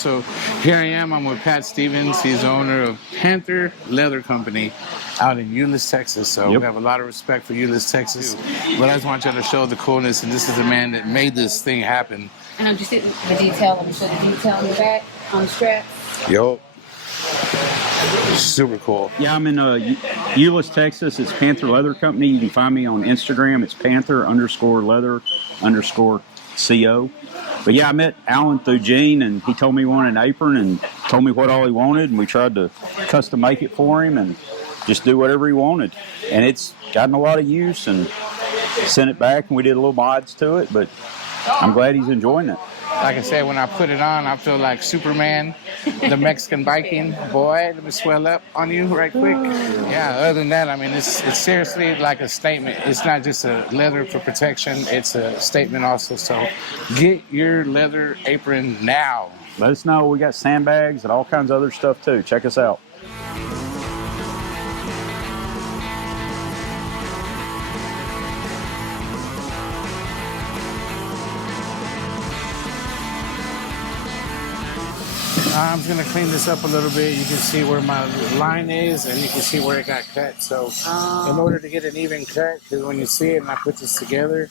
So here I am. I'm with Pat Stevens. He's the owner of Panther Leather Company out in Euless, Texas. So we have a lot of respect for Euless, Texas. But I just want you to show the coolness. And this is the man that made this thing happen. And I'm just the detail. I'm just the detail on the back, on the strap. Yo. Super cool. Yeah, I'm in Euless, Texas. It's Panther Leather Company. You can find me on Instagram. It's Panther_leather_co. But yeah, I met Alan through Gene, and he told me he wanted an apron and told me what all he wanted, and we tried to custom make it for him and just do whatever he wanted. And it's gotten a lot of use, and sent it back, and we did a little mods to it, but I'm glad he's enjoying it. Like I said, when I put it on, I feel like Superman, the Mexican Viking. Boy, let me swell up on you right quick. Yeah, other than that, I mean, it's seriously like a statement. It's not just a leather for protection. It's a statement also. So get your leather apron now. Let us know. We got sandbags and all kinds of other stuff too. Check us out. I'm just going to clean this up a little bit. You can see where my line is, and you can see where it got cut. So in order to get an even cut, because when you see it and I put this together,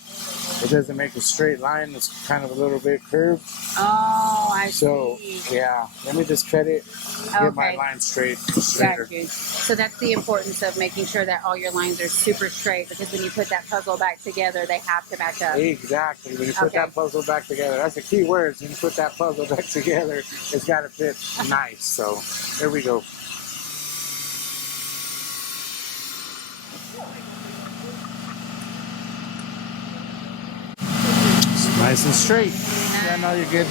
it doesn't make a straight line. It's kind of a little bit curved. Oh, I see. So, yeah, let me just cut it, get my line straighter. Got you. So that's the importance of making sure that all your lines are super straight, because when you put that puzzle back together, they have to match up. Exactly. When you put that puzzle back together, that's the key words. When you put that puzzle back together, it's got to fit nice. So, there we go. Nice and straight. Yeah, no, you're good.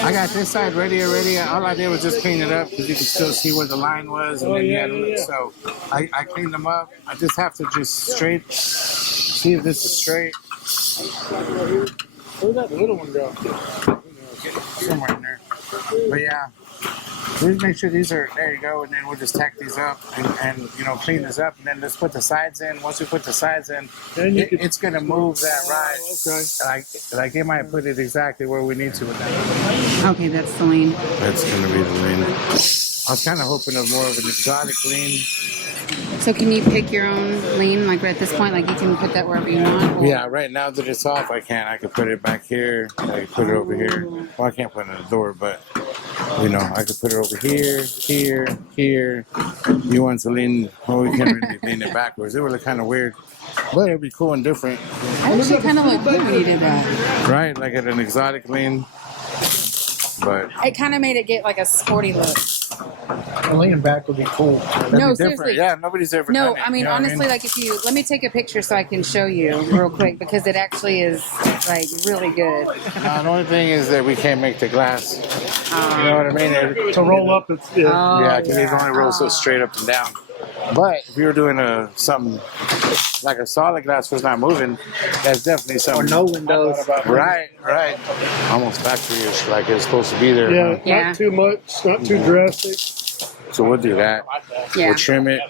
I got this side ready already. All I did was just clean it up because you can still see where the line was. And So I cleaned them up. I just have to just see if this is straight. Where'd that little one go? Somewhere in there. But yeah. Just make sure these are, there you go, and then we'll just tack these up and you know, clean this up, and then let's put the sides in. Once we put the sides in, it's going to move that right. Okay. Like it might put it exactly where we need to with that. Okay, that's the lean. That's going to be the lean. I was kind of hoping of more of an exotic lean. So can you pick your own lean, like at this point, like you can put that wherever you want? Or? Yeah, right now that it's off, I can. I could put it back here. I could put it over here. Well, I can't put it in the door, but you know, I could put it over here, here, here. You want to lean, well, we can't really lean it backwards. It would look kind of weird, but it'd be cool and different. I wish it kind of looked good when you did that. Right, like at an exotic lean. But it kind of made it get like a sporty look. Leaning back would be cool. That'd no, be seriously. Yeah, nobody's ever No, done it, I mean, you know honestly, like if you, let me take a picture so I can show you real quick, because it actually is like really good. The only thing is that we can't make the glass. You know what I mean? To roll up, it's because these only roll so straight up and down. But if you were doing something like a solid glass was not moving, that's definitely something. Or no windows. Right. Almost factory-ish, like it's supposed to be there. Yeah, not too much, not too drastic. So we'll do that. Yeah. We'll trim it,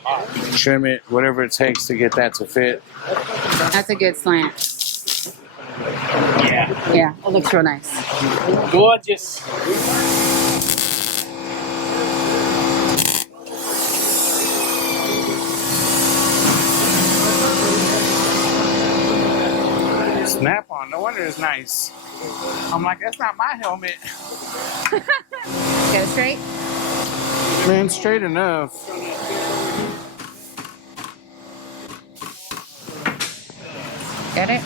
whatever it takes to get that to fit. That's a good slant. Yeah, it looks real nice. Gorgeous. Snap on, no wonder it's nice. I'm like, that's not my helmet. Get it straight? Man, straight enough. Get it?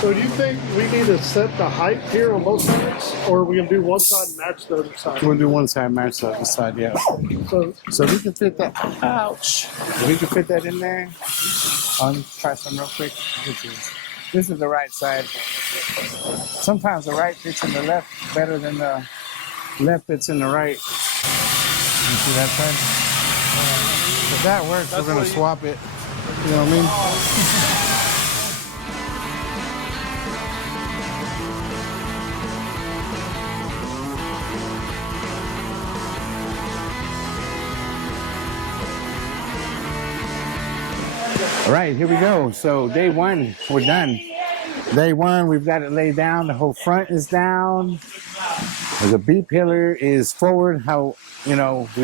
So do you think we need to set the height here on both sides, or are we going to do one side and match the other side? We'll do one side, match the other side, yeah. So we can fit that, ouch. We can fit that in there. Try some real quick. This is the right side. Sometimes the right fits in the left better than the left fits in the right. You see that side? If that works, we're going to swap it. You know what I mean? All right, here we go. So day one, we're done. Day one, we've got it laid down. The whole front is down. The B pillar is forward how, we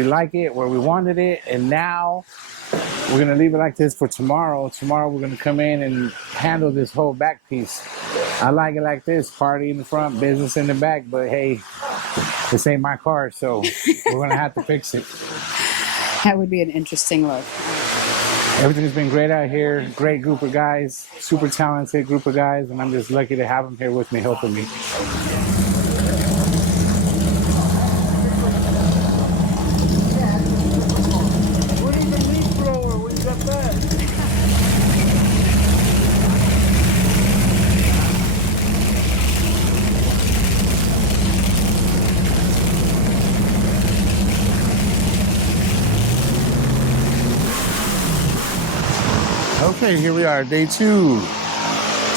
like it, where we wanted it. And now we're going to leave it like this for tomorrow. Tomorrow we're going to come in and handle this whole back piece. I like it like this, party in the front, business in the back. But hey, this ain't my car, so we're going to have to fix it. That would be an interesting look. Everything's been great out here. Great group of guys, super talented group of guys, and I'm just lucky to have them here with me, helping me. What is the leaf blower when you got that? Okay, here we are, day 2.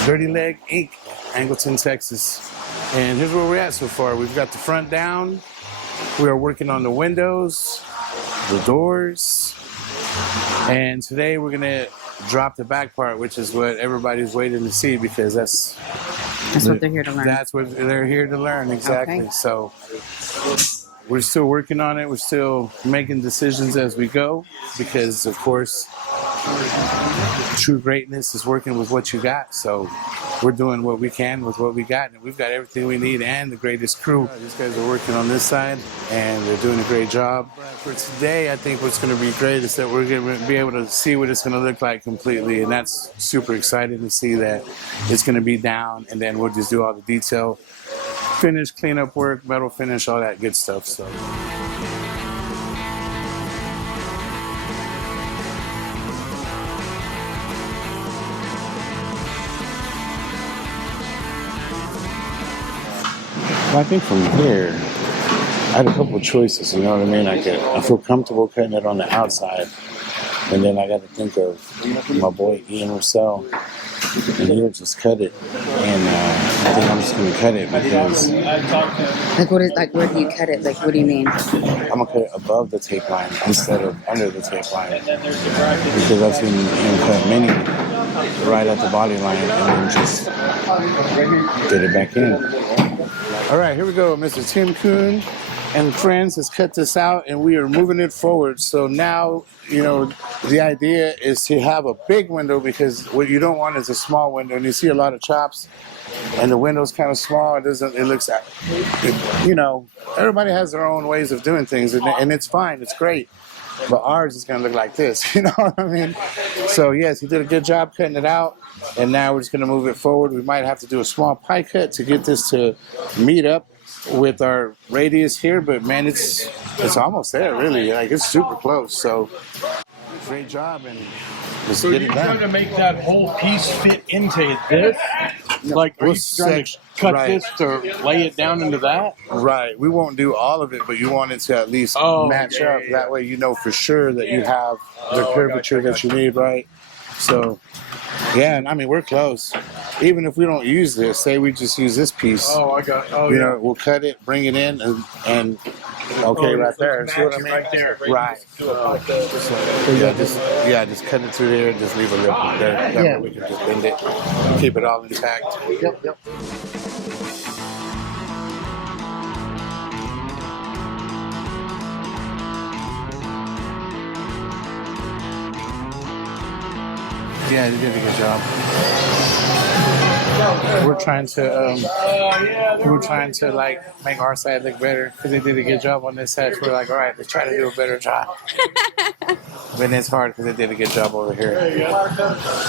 Dirty Leg Inc., Angleton, Texas. And here's where we're at so far. We've got the front down. We are working on the windows, the doors. And today we're gonna drop the back part, which is what everybody's waiting to see, because that's what they're here to learn. That's what they're here to learn, exactly. Okay. So we're still working on it. We're still making decisions as we go, because of course, true greatness is working with what you got. So we're doing what we can with what we got, and we've got everything we need and the greatest crew. These guys are working on this side, and they're doing a great job. For today, I think what's going to be great is that we're going to be able to see what it's going to look like completely, and that's super exciting to see that it's going to be down, and then we'll just do all the detail, finish, cleanup work, metal finish, all that good stuff. So. Well, I think from here, I had a couple of choices, you know what I mean? I feel comfortable cutting it on the outside, and then I got to think of my boy Ian Russell, and he'll just cut it, and I think I'm just going to cut it because... Where do you cut it? Like, what do you mean? I'm going to cut it above the tape line instead of under the tape line, because I've seen him cut many right at the body line and then just get it back in. All right, here we go. Mr. Tim Kuhn and friends has cut this out, and we are moving it forward. So now, the idea is to have a big window, because what you don't want is a small window. And you see a lot of chops, and the window's kind of small. It looks, everybody has their own ways of doing things, and it's fine. It's great. But ours is going to look like this, you know what I mean? So, yes, he did a good job cutting it out, and now we're just going to move it forward. We might have to do a small pie cut to get this to meet up with our radius here, but, man, it's almost there, really. Like, it's super close, so great job, and let's get it done. So you're trying to make that whole piece fit into this? Like, are you trying to cut this to lay it down into that? Right. We won't do all of it, but you want it to at least match up. Yeah. That way you know for sure that you have the curvature that you need, right? So, yeah, and I mean, we're close. Even if we don't use this, say we just use this piece. We'll cut it, bring it in, and right there. See what I mean? Right there. Right. Just cut it through there and just leave a little bit there. That way we can just bend it, keep it all intact. Yep. Yeah, they did a good job. We're trying to like make our side look better, because they did a good job on this side. So we're like, all right, let's try to do a better job. But it's hard because they did a good job over here. There you go.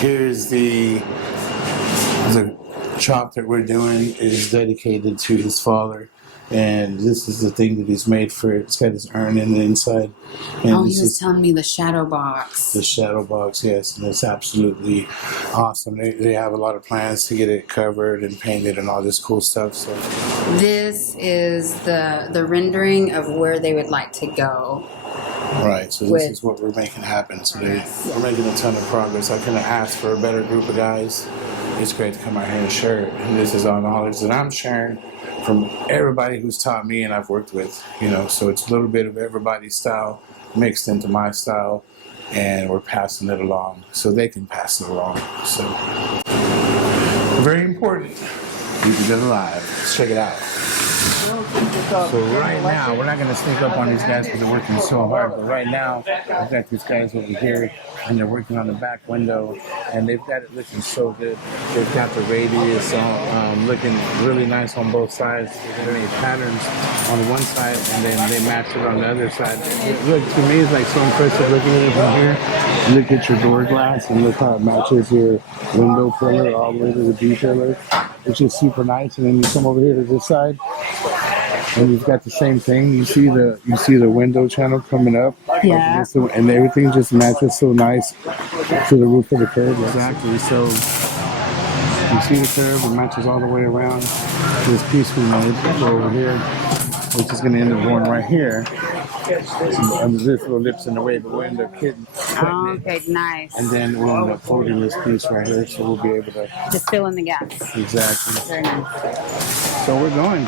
Here's the chop that we're doing is dedicated to his father. And this is the thing that he's made for it. It's got his urn in the inside. And Oh, this he was is telling me the shadow box. the shadow box, yes, and it's absolutely awesome. They have a lot of plans to get it covered and painted and all this cool stuff. So This is the rendering of where they would like to go. right, so this is what we're making happen today. We're making a ton of progress. I couldn't ask for a better group of guys. It's great to come out here and share it. And this is all knowledge that I'm sharing from everybody who's taught me and I've worked with, you know, so it's a little bit of everybody's style mixed into my style, and we're passing it along so they can pass it along. So very important. Keep it alive. Let's check it out. So right now, we're not going to sneak up on these guys because they're working so hard, but right now, I've got these guys over here, and they're working on the back window, and they've got it looking so good. They've got the radius looking really nice on both sides. There are patterns on one side, and then they match it on the other side. Look, to me, it's like so impressive looking at it from here. Look at your door glass, and look how it matches your window pillar all the way to the B pillar, which is super nice. And then you come over here to this side, and you've got the same thing. You see the window channel coming up. Yeah. And everything just matches so nice to the roof of the curb. Exactly. So you see the curb, it matches all the way around. This piece we made over here, which is going to end up going right here. And this little lips in the way, but we'll end up cutting Okay, nice. and then we'll end up folding this piece right here, so we'll be able to Just fill in the gaps. exactly. Very nice. So we're going.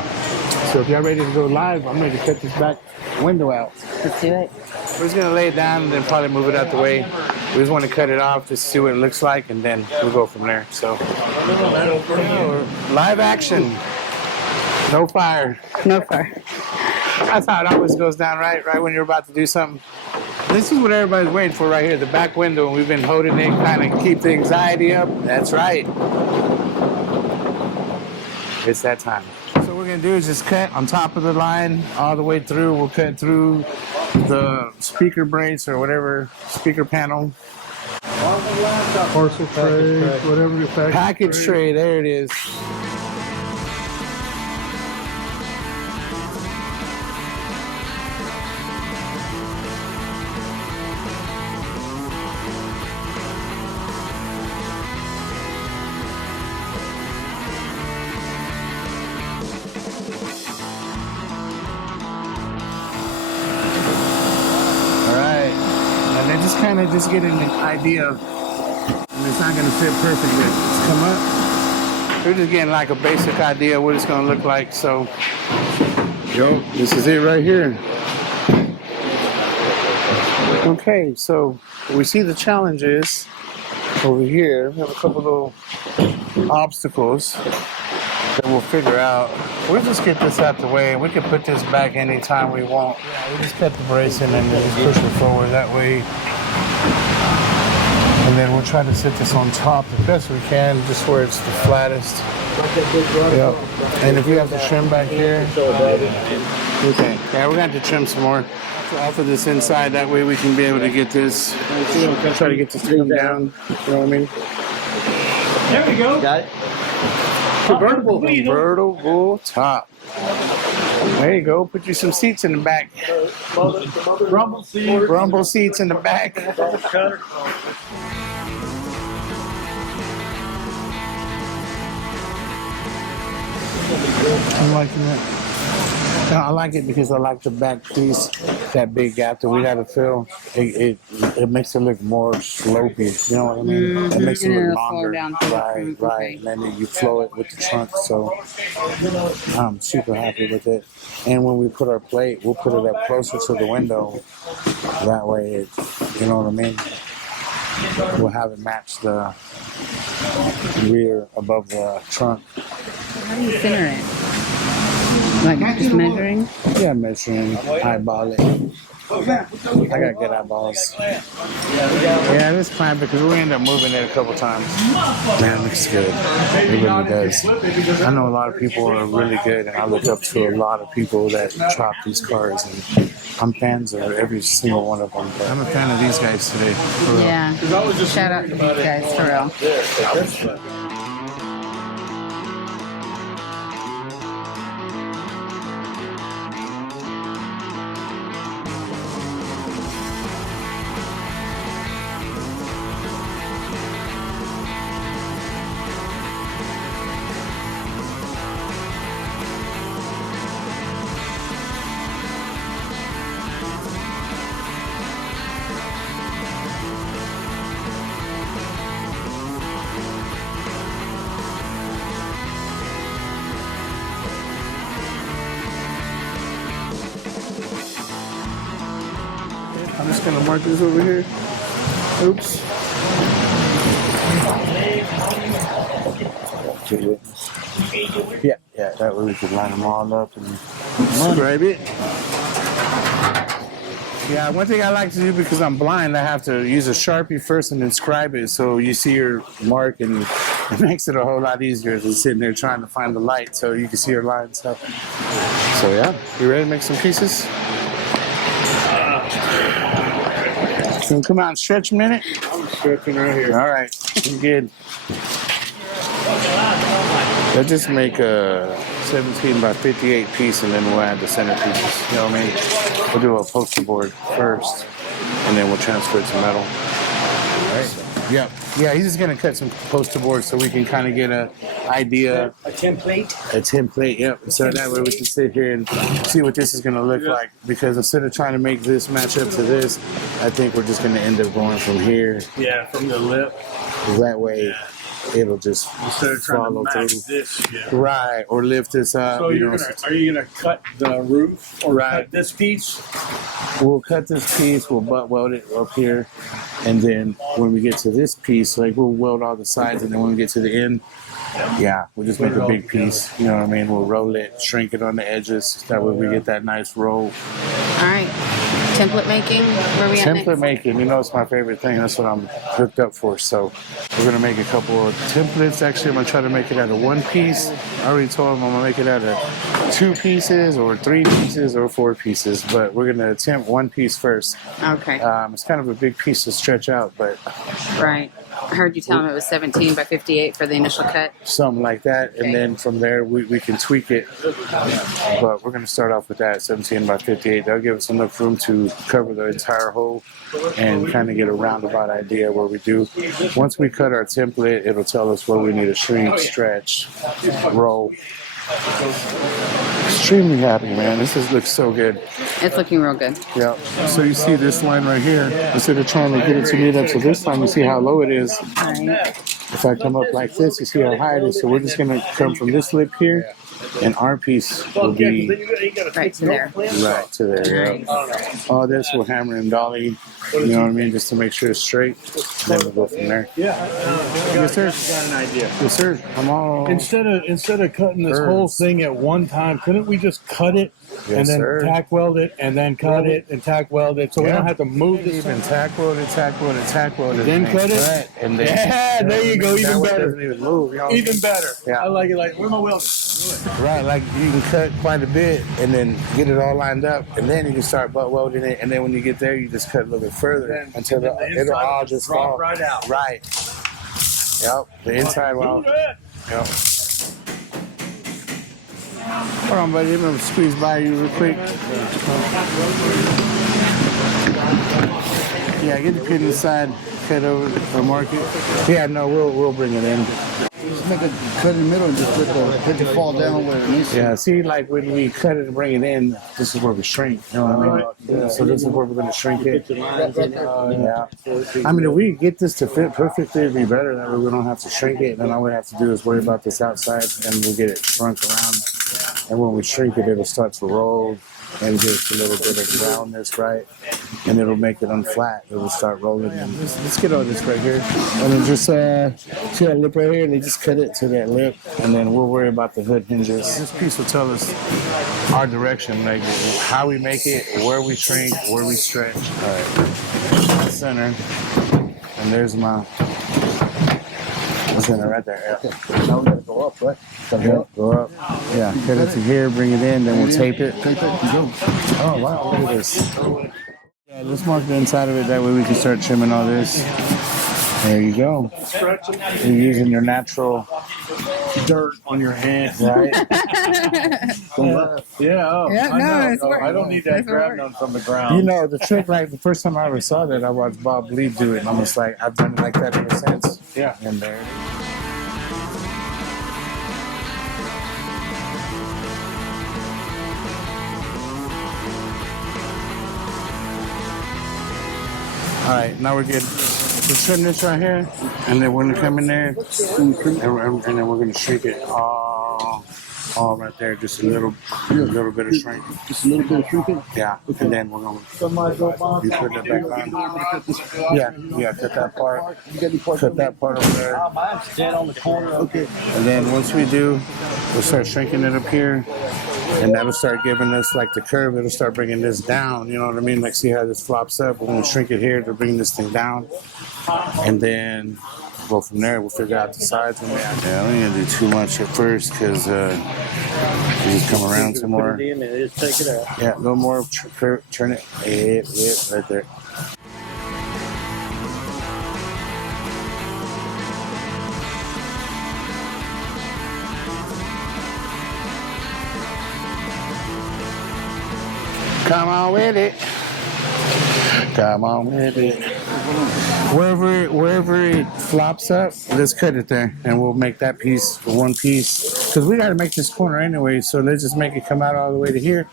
So if y'all ready to go live, I'm ready to cut this back window out. Let's do it. We're just gonna lay it down and then probably move it out the way. We just want to cut it off just to see what it looks like, and then we'll go from there. So live action, no fire. No fire. That's how it always goes down, right? Right when you're about to do something. This is what everybody's waiting for right here, the back window, and we've been holding it, kind of keep the anxiety up. That's right. It's that time. So what we're gonna do is just cut on top of the line all the way through. We'll cut through the speaker brace or whatever speaker panel. Parcel tray, whatever the Package tray, there it is. Kind of just getting an idea of, and it's not going to fit perfectly. It's come up. We're just getting like a basic idea of what it's going to look like. So, this is it right here. Okay, so we see the challenges over here. We have a couple little obstacles that we'll figure out. We'll just get this out the way. We can put this back anytime we want. Yeah, we just cut the brace in and then just push it forward that way. And then we'll try to sit this on top the best we can, just where it's the flattest. Yep. And if we have to trim back here, okay. Yeah, we're going to have to trim some more off of this inside. That way we can be able to get this, try to get this to come down. You know what I mean? There we go. Got it? Convertible top. There you go. Put you some seats in the back. Rumble seats in the back. I'm liking it. No, I like it because I like the back piece, that big gap that we got to fill. It makes it look more slopey. You know what I mean? Mm-hmm. It makes it And look it'll flow longer. down. Right, Okay. right. And then you flow it with the trunk. So I'm super happy with it. And when we put our plate, we'll put it up closer to the window. That way, it, you know what I mean? We'll have it match the rear above the trunk. How do you center it? Like just measuring? Yeah, measuring, eyeball it. I got good eyeballs. Yeah, this climb because we end up moving it a couple times. Man, it looks good. It really does. I know a lot of people are really good, and I look up to a lot of people that chop these cars, and I'm fans of every single one of them. But I'm a fan of these guys today. For real. Yeah. Shout out to these guys for real. just gonna mark this over here. Oops. Yeah, that way we can line them all up and scribe it. Yeah, one thing I like to do because I'm blind, I have to use a Sharpie first and then scribe it so you see your mark, and it makes it a whole lot easier than sitting there trying to find the light so you can see your line stuff. So yeah, you ready to make some pieces? Can you come out and stretch a minute? I'm stretching right here. All right, you're good. Let's just make a 17 by 58 piece, and then we'll add the center pieces. You know what I mean? We'll do a poster board first, and then we'll transfer it to metal. All right. Yep. Yeah, he's just gonna cut some poster board so we can kind of get a idea. A template? A template, yep. So that way we can sit here and see what this is gonna look like. Because instead of trying to make this match up to this, I think we're just gonna end up going from here. Yeah, from the lip. That way it'll just Instead of trying follow to match through. this. Yeah. Right, or lift this up. So you know, are you gonna cut the roof or Right. cut this piece? we'll cut this piece, we'll butt weld it up here, and then when we get to this piece, like we'll weld all the sides, and then when we get to the end, yeah, we'll just make a big piece. You know what I mean? We'll roll it, shrink it on the edges. That way we get that nice roll. All right. Template making. Where we at Template next? making, you know, it's my favorite thing. That's what I'm hooked up for. So we're gonna make a couple of templates. Actually, I'm gonna try to make it out of one piece. I already told him I'm gonna make it out of 2 pieces or 3 pieces or 4 pieces, but we're gonna attempt one piece first. Okay. It's kind of a big piece to stretch out, but Right. I heard you tell him it was 17 by 58 for the initial cut. something like that. Okay. And then from there, we can tweak it. But we're going to start off with that 17 by 58. That'll give us enough room to cover the entire hole and kind of get a roundabout idea where we do. Once we cut our template, it'll tell us where we need to shrink, stretch, roll. Extremely happy, man. This looks so good. It's looking real good. Yeah. So you see this line right here. Instead of trying to get it to meet up to this line, you see how low it is. Right. If I come up like this, you see how high it is. So we're just going to come from this lip here, and our piece will be Right to there. right to there. Yeah. All this will hammer and dolly, you know what I mean, just to make sure it's straight. Then we'll go from there. Yes, sir. Got an idea. Yes, sir. I'm all. Instead of cutting this Birds. whole thing at one time, couldn't we just cut it and Yes, then sir. tack weld it and then cut it and tack weld it so we Yeah. don't have to move this Even thing? tack weld it, tack weld it, tack weld it. Then and cut it? cut, and then Yeah, there you go, that even way it better. doesn't even move. You know? Even better. Yeah. I like it. Like, where my welding? Right, like you can cut quite a bit and then get it all lined up, and then you can start butt welding it, and then when you get there, you just cut a little bit further Then- until then the it'll inside all will just drop fall right out. Right. Yep. The inside weld. Yep. Hold on, buddy. I'm gonna squeeze by you real quick. Yeah, get the pin inside, cut over or mark it. Yeah, no, we'll bring it in. Just make a cut in the middle and just let it fall down where it needs to. Yeah, see, like when we cut it and bring it in, this is where we shrink. You know what I mean? Yeah, so this is where we're going to shrink it. Yeah. I mean, if we get this to fit perfectly, it'd be better. That way we don't have to shrink it. Then all we have to do is worry about this outside, and we'll get it shrunk around. And when we shrink it, it'll start to roll and give us a little bit of roundness, right? And it'll make it unflat. It'll start rolling. And let's get all this right here. And then just see that lip right here, and they just cut it to that lip, and then we'll worry about the hood hinges. This piece will tell us our direction, like how we make it, where we shrink, where we stretch. All right, center, and there's my center right there. Yeah. Now we gotta go up, right? Yeah, go up. Yeah, cut it to here, bring it in, then we'll tape it. Tape it and go. Oh wow, look at this. Yeah, let's mark the inside of it. That way we can start trimming all this. There you go. You're using your natural Dirt on your hand. right. Yeah. Oh, Yeah, I no, know. it's work. I don't need that It's grab work. none from the ground. You know, the trick, like the first time I ever saw that, I watched Bob Lee do it, and I'm just like, I've done it like that ever since. Yeah. And there. All right, now we're good. We'll trim this right here, and then we're gonna come in there, and then we're gonna shrink it all all right there, just a little bit of shrink. Just a little bit of shrinking. Yeah, and then we're gonna you put that back on. Yeah, cut that part. Cut that part over there. Mine's dead on the corner. Okay. And then once we do, we'll start shrinking it up here, and that'll start giving us like the curve. It'll start bringing this down. You know what I mean? Like see how this flops up. We're gonna shrink it here to bring this thing down, and then go from there. We'll figure out the sides. Yeah, we ain't gonna do too much at first because we just come around some more. Put it in and just take it out. Yeah, a little more. Turn it. Yeah, right there. Come on with it. Come on with it. Wherever it flops up, let's cut it there, and we'll make that piece one piece. Because we got to make this corner anyway, so let's just make it come out all the way to here.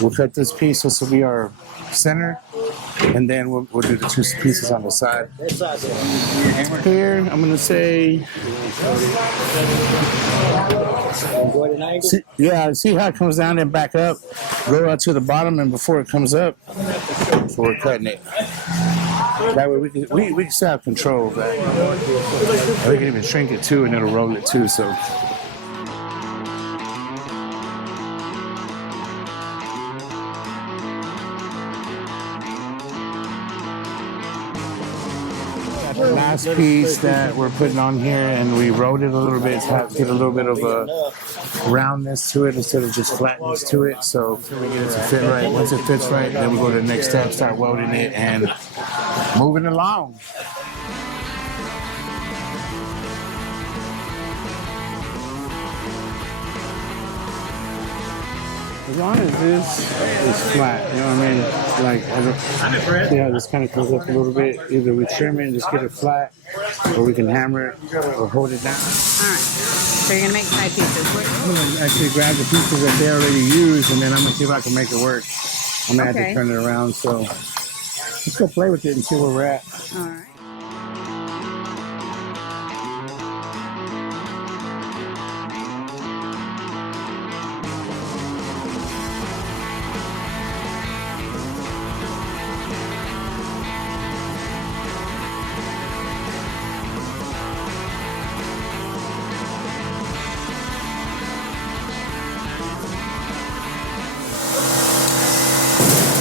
We'll cut this piece. This will be our center, and then we'll do the two pieces on the side. Here, I'm gonna say. See how it comes down and back up. Go out to the bottom, and before it comes up, so we're cutting it. That way we can still have control of that. And we can even shrink it too, and it'll roll it too. So. The last piece that we're putting on here, and we wrote it a little bit to get a little bit of a roundness to it instead of just flatness to it. So we get it to fit right. Once it fits right, then we go to the next step, start welding it and moving along. As long as this is flat, you know what I mean? Like, see how this kind of comes up a little bit? Either we trim it and just get it flat, or we can hammer it or hold it down. All right. So you're gonna make 5 pieces. I'm gonna actually grab the pieces that they already used, and then I'm gonna see if I can make it work. I'm gonna have to turn it around, so let's go play with it and see where we're at. All right.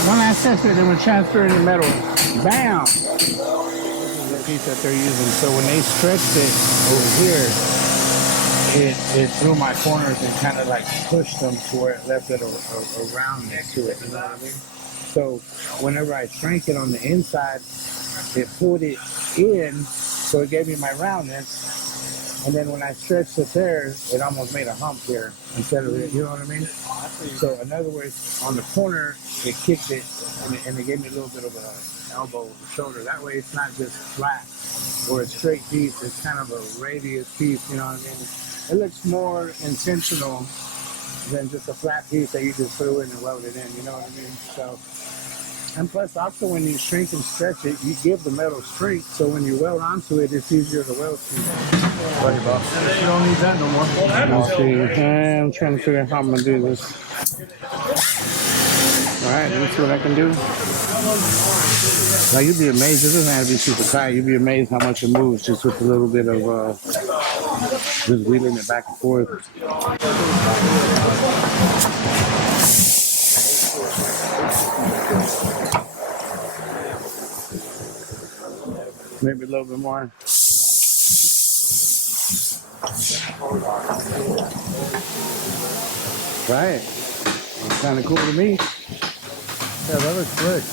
One last test it, then we'll transfer it in the metal. Bam! This is the piece that they're using. So when they stretched it over here, it threw my corners and kind of like pushed them to where it left it a roundness to it. You know what I mean? So whenever I shrank it on the inside, it pulled it in, so it gave me my roundness. And then when I stretched it there, it almost made a hump here instead of it. You know what I mean? So in other words, on the corner, it kicked it, and it gave me a little bit of an elbow, shoulder. That way, it's not just flat or a straight piece. It's kind of a radius piece. You know what I mean? It looks more intentional than just a flat piece that you just threw in and welded in. You know what I mean? So. And plus, also, when you shrink and stretch it, you give the metal strength, so when you weld onto it, it's easier to weld to. Sorry, boss. You don't need that no more. Let's see. I'm trying to figure out how I'm going to do this. All right, let me see what I can do. Now, you'd be amazed. It doesn't have to be super tight. You'd be amazed how much it moves just with a little bit of just wheeling it back and forth. Maybe a little bit more. Right. Kind of cool to me. Yeah, that looks good.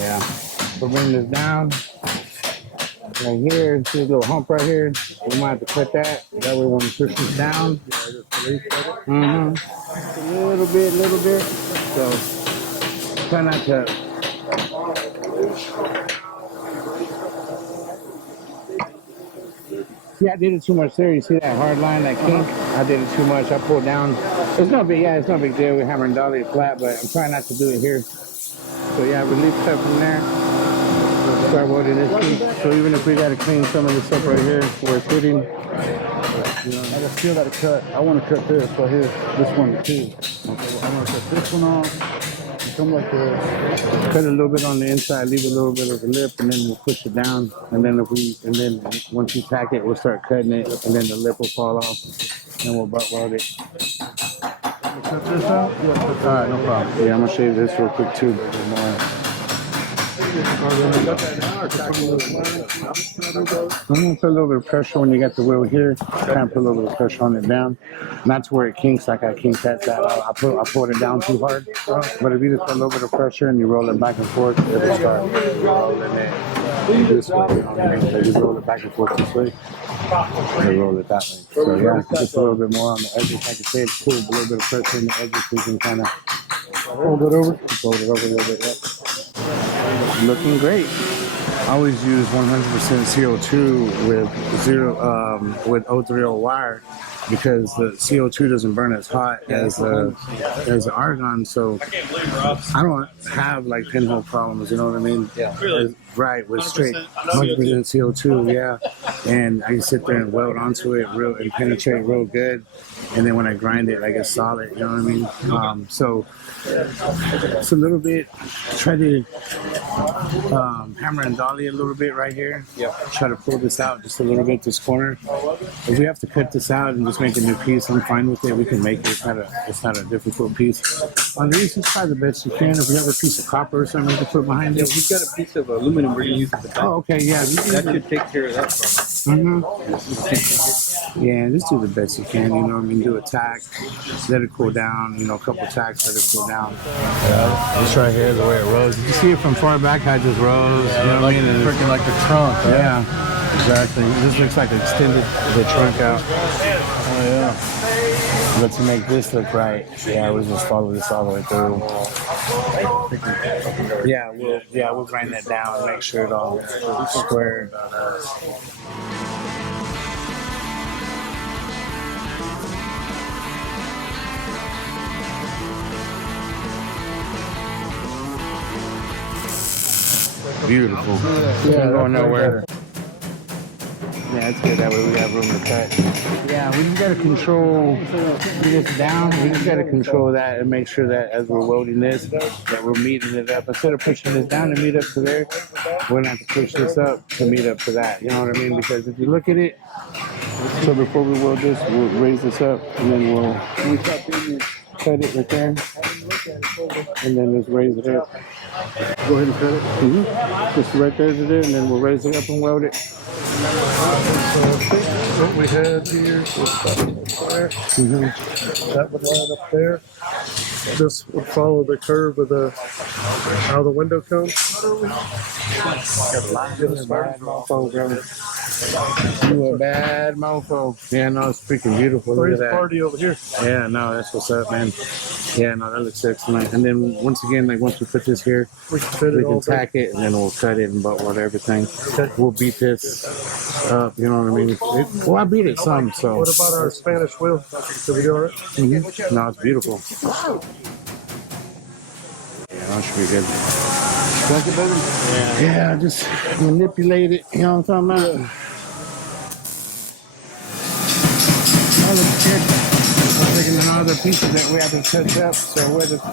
Yeah. So bring this down. Right here, see a little hump right here. We might have to cut that. That way when we push this down. Mm-hmm. A little bit. So try not to. See, I did it too much there. You see that hard line, that kink? I did it too much. I pulled down. It's no big deal. We're hammering dolly it flat, but I'm trying not to do it here. So yeah, release cut from there. Start welding this piece. So even if we got to clean some of this up right here where it's hitting, I just still got to cut. I want to cut this right here. This one too. Okay, I want to cut this one off. Come like this. Cut a little bit on the inside, leave a little bit of the lip, and then we'll push it down. And then once you tack it, we'll start cutting it, and then the lip will fall off, and we'll butt weld it. Cut this out? All right, no problem. Yeah, I'm gonna show you this real quick too. I'm gonna put a little bit of pressure when you got the wheel here. Kind of put a little bit of pressure on it down. Not to where it kinks like I kinked that side. I pulled it down too hard. But if you just put a little bit of pressure and you roll it back and forth, it'll start rolling it this way. You know what I mean? So you roll it back and forth this way. And roll it that way. So yeah, just a little bit more on the edges. Like I said, it's cool. A little bit of pressure on the edges so you can kind of fold it over. Fold it over a little bit. Yep. Looking great. I always use 100% CO2 with with O3O wire because the CO2 doesn't burn as hot as the argon. So I don't have like pinhole problems. You know what I mean? Yeah. Right, with straight 100% CO2. Yeah, and I can sit there and weld onto it and penetrate real good. And then when I grind it, like it's solid. You know what I mean? So it's a little bit. Try to hammer and dolly a little bit right here. Yeah. Try to pull this out just a little bit, this corner. If we have to cut this out and just make a new piece, I'm fine with it. We can make it. It's not a difficult piece. On these, just try the best you can. If you have a piece of copper or something to put behind it. We've got a piece of aluminum we're gonna use at the back. Oh, okay, yeah. That should take care of that problem. Yeah, just do the best you can. You know what I mean? Do a tack, let it cool down. You know, a couple tacks, let it cool down. Yeah, this right here is the way it rose. You see it from far back how it just rose. You know what I mean? It's freaking like the trunk. Right? Yeah, exactly. This looks like extended the trunk out. Oh yeah. But to make this look right, yeah, we'll just follow this all the way through. Yeah, we'll grind that down and make sure it all square. Beautiful. Yeah, going nowhere. Yeah, it's good. That way we have room to cut. Yeah, we just gotta control this down. We just gotta control that and make sure that as we're welding this, that we're meeting it up. Instead of pushing this down to meet up to there, we're gonna have to push this up to meet up to that. You know what I mean? Because if you look at it, so before we weld this, we'll raise this up and then we'll cut it right there, and then just raise it up. Go ahead and cut it. Just right there to there, and then we'll raise it up and weld it. So I think what we had here was there. That would line up there. This would follow the curve of how the window comes. You a bad mofo. Yeah, no, it's freaking beautiful. Look at that. Party over here. Yeah, no, that's what's up, man. Yeah, no, that looks excellent. And then once again, like once we put this here, we can tack it and then we'll cut it and butt weld everything. Okay. We'll beat this up, you know what I mean? Well, I beat it some, so. What about our Spanish wheel? Did we do all right? No, it's beautiful. Yeah, that should be good. Yeah, just manipulate it, you know what I'm talking about? That looks good. I'm taking in all the pieces that we have to touch up, so we'll just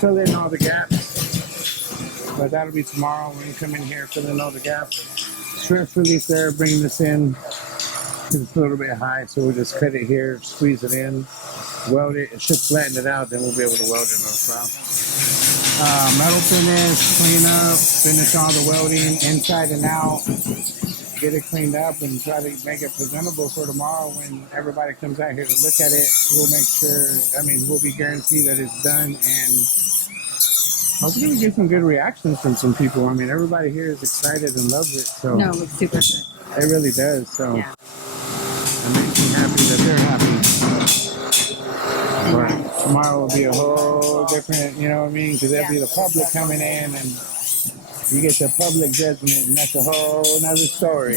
fill in all the gaps. But that'll be tomorrow when we come in here, fill in all the gaps. Stress release there, bring this in. It's a little bit high, so we'll just cut it here, squeeze it in, weld it. It should flatten it out, then we'll be able to weld it no problem. Metal finish, clean up, finish all the welding inside and out, get it cleaned up and try to make it presentable for tomorrow when everybody comes out here to look at it. We'll make sure, we'll be guaranteed that it's done, and hopefully we get some good reactions from some people. Everybody here is excited and loves it. So No, it looks super good. it really does. So Yeah. it makes me happy that they're happy. But tomorrow will be a whole different, you know what I mean? Because there'll be the public coming in and you get the public judgment, and that's a whole another story.